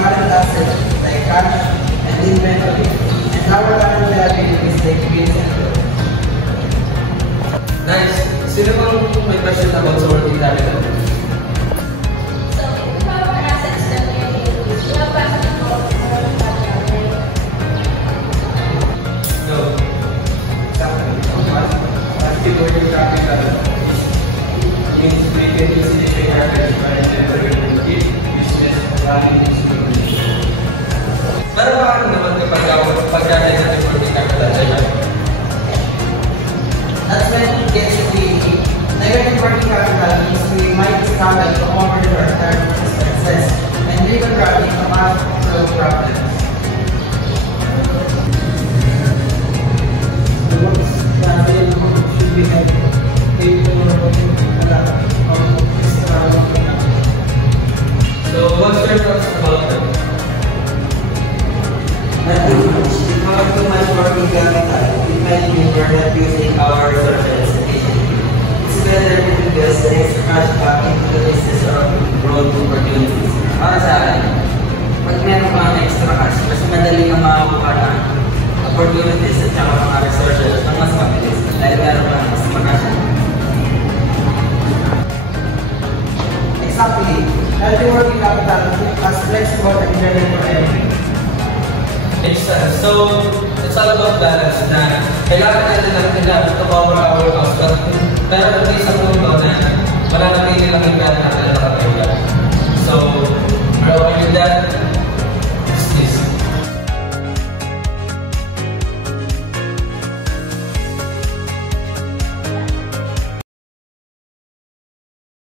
current assets like cash and inventory, and our current liabilities like bills and loans. Nice. Sino bang may question about sa working capital? So, ito ba mga assets na liabilities? Do you have question about working capital? No. Active working capital means we can easily pay our debts by regularly business running smoothly. Pero paano naman kapag pagkakit sa working capital? That's when it gets really negative working capital means we might struggle to cover our term expenses and even run into cash flow problems. Should we have paid for a lot of extra working capital? So, what's your thoughts about that? Not too much. If we have too much working capital, it might mean we're not using our resources efficiently. It's better to invest the extra cash back into the business or growth opportunities. Para sa akin, pag meron kang extra cash, mas madali kang makakuha ng opportunities at saka mga resources na mas mabilis dahil meron kang mas makasya. Exactly. Healthy working capital as flexible and ready for everything. Makes sense. So, it's all about balance na kailangan natin to cover our costs. Pero hindi sa punto na wala natin nilang impact natin